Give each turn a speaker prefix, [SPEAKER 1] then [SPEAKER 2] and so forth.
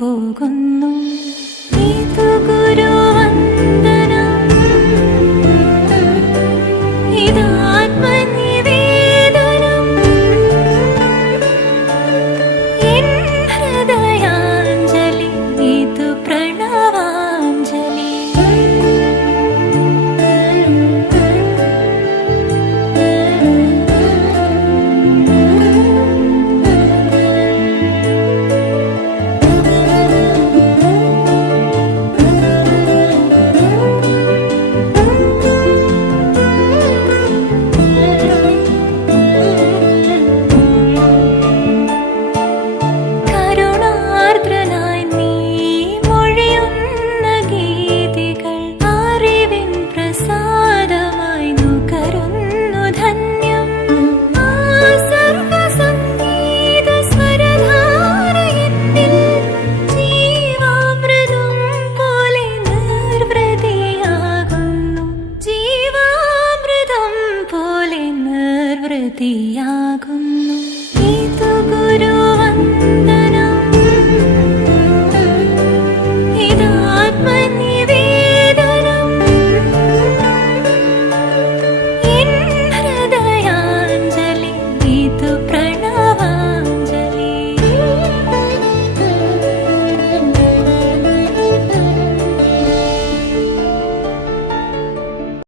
[SPEAKER 1] പോകുന്നു. ഗുരു 的阳光